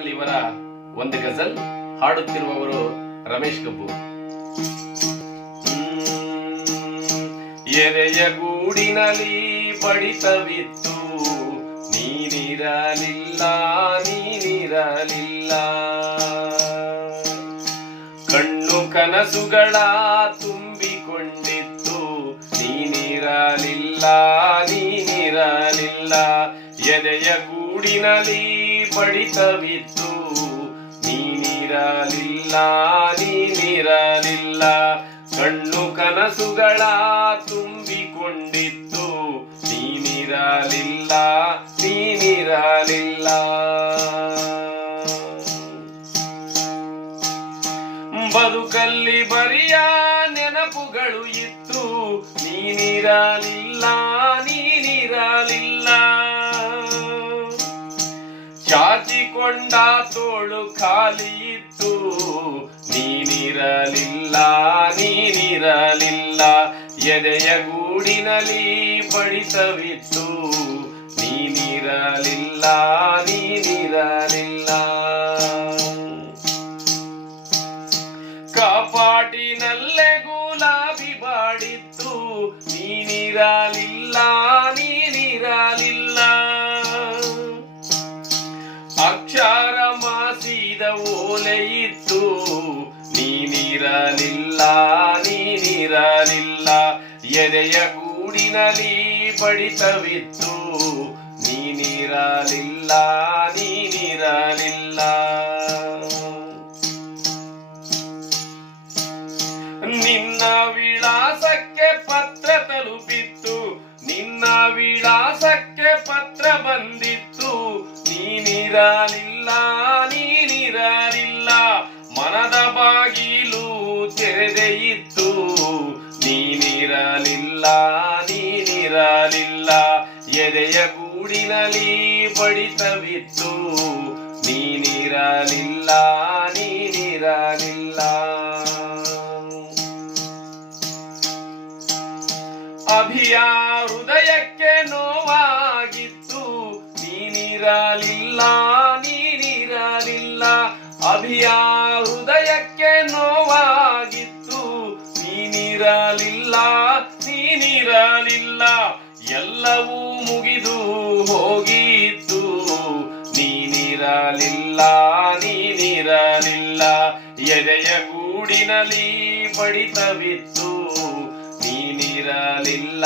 ಪಟ್ಕಲ್ ಇವರ ಒಂದು ಗಜಲ್ ಹಾಡುತ್ತಿರುವವರು ರಮೇಶ್ ಗಬ್ಬು. ಎರೆಯ ಗೂಡಿನಲ್ಲಿ ಬಡಿತವಿತ್ತು, ನೀನಿರಲಿಲ್ಲ ನೀನಿರಲಿಲ್ಲ. ಕಣ್ಣು ಕನಸುಗಳ ತುಂಬಿಕೊಂಡಿತ್ತು, ನೀನಿರಲಿಲ್ಲ ನೀನಿರಲಿಲ್ಲ. ಎದೆಯ ಗೂಡಿನಲ್ಲಿ ಬಡಿತವಿತ್ತು, ನೀನಿರಲಿಲ್ಲ ನೀನಿರಲಿಲ್ಲ. ಕಣ್ಣು ಕನಸುಗಳ ತುಂಬಿಕೊಂಡಿತ್ತು, ನೀನಿರಲಿಲ್ಲ ನೀನಿರಲಿಲ್ಲ. ಬದುಕಲ್ಲಿ ಬರಿಯ ನೆನಪುಗಳು ಇತ್ತು, ನೀನಿರಲಿಲ್ಲ ನೀನಿರಲಿಲ್ಲ. ಚಾಚಿಕೊಂಡ ತೋಳು ಖಾಲಿ ಇತ್ತು, ನೀನಿರಲಿಲ್ಲ ನೀನಿರಲಿಲ್ಲ. ಎದೆಯ ಗೂಡಿನಲ್ಲಿ ಬಡಿತವಿತ್ತು, ನೀನಿರಲಿಲ್ಲ ನೀನಿರಲಿಲ್ಲ. ಕಾಪಾಟಿನಲ್ಲೇ ಗುಲಾಬಿ ಬಾಡಿತ್ತು, ನೀನಿರಲಿಲ್ಲ ನೀನಿರಲಿಲ್ಲ. ಅಕ್ಷರ ಮಾಸಿದ ಓಲೆ ಇತ್ತು, ನೀನಿರಲಿಲ್ಲ ನೀನಿರಲಿಲ್ಲ. ಎದೆಯ ಗೂಡಿನಲ್ಲಿ ಬಡಿತವಿತ್ತು, ನೀನಿರಲಿಲ್ಲ ನೀನಿರಲಿಲ್ಲ. ನಿನ್ನ ವಿಳಾಸಕ್ಕೆ ಪತ್ರ ತಲುಪಿತ್ತು, ನಿನ್ನ ವಿಳಾಸಕ್ಕೆ ಪತ್ರ ಬಂದಿತ್ತು, ನೀನಿರಲಿಲ್ಲ ನೀನಿರಲಿಲ್ಲ. ಮನದ ಬಾಗಿಲು ತೆರೆದೇ ಇತ್ತು, ನೀನಿರಲಿಲ್ಲ ನೀನಿರಲಿಲ್ಲ. ಎದೆಯ ಗೂಡಿನಲ್ಲಿ ಬಡಿತವಿತ್ತು, ನೀನಿರಲಿಲ್ಲ ನೀನಿರಲಿಲ್ಲ. ಅಭಿಯ ಹೃದಯಕ್ಕೆ ನೋವಾಗಿತ್ತು, ನೀನಿರಲಿಲ್ಲ ನೀನಿರಲಿಲ್ಲ. ಅಭಿಯ ಹೃದಯಕ್ಕೆ ನೋವಾಗಿತ್ತು, ನೀನಿರಲಿಲ್ಲ ನೀನಿರಲಿಲ್ಲ. ಎಲ್ಲವೂ ಮುಗಿದು ಹೋಗಿತ್ತು, ನೀನಿರಲಿಲ್ಲ ನೀನಿರಲಿಲ್ಲ. ಎದೆಯ ಗೂಡಿನಲ್ಲಿ ಬಡಿತವಿತ್ತು, ನೀನಿರಲಿಲ್ಲ.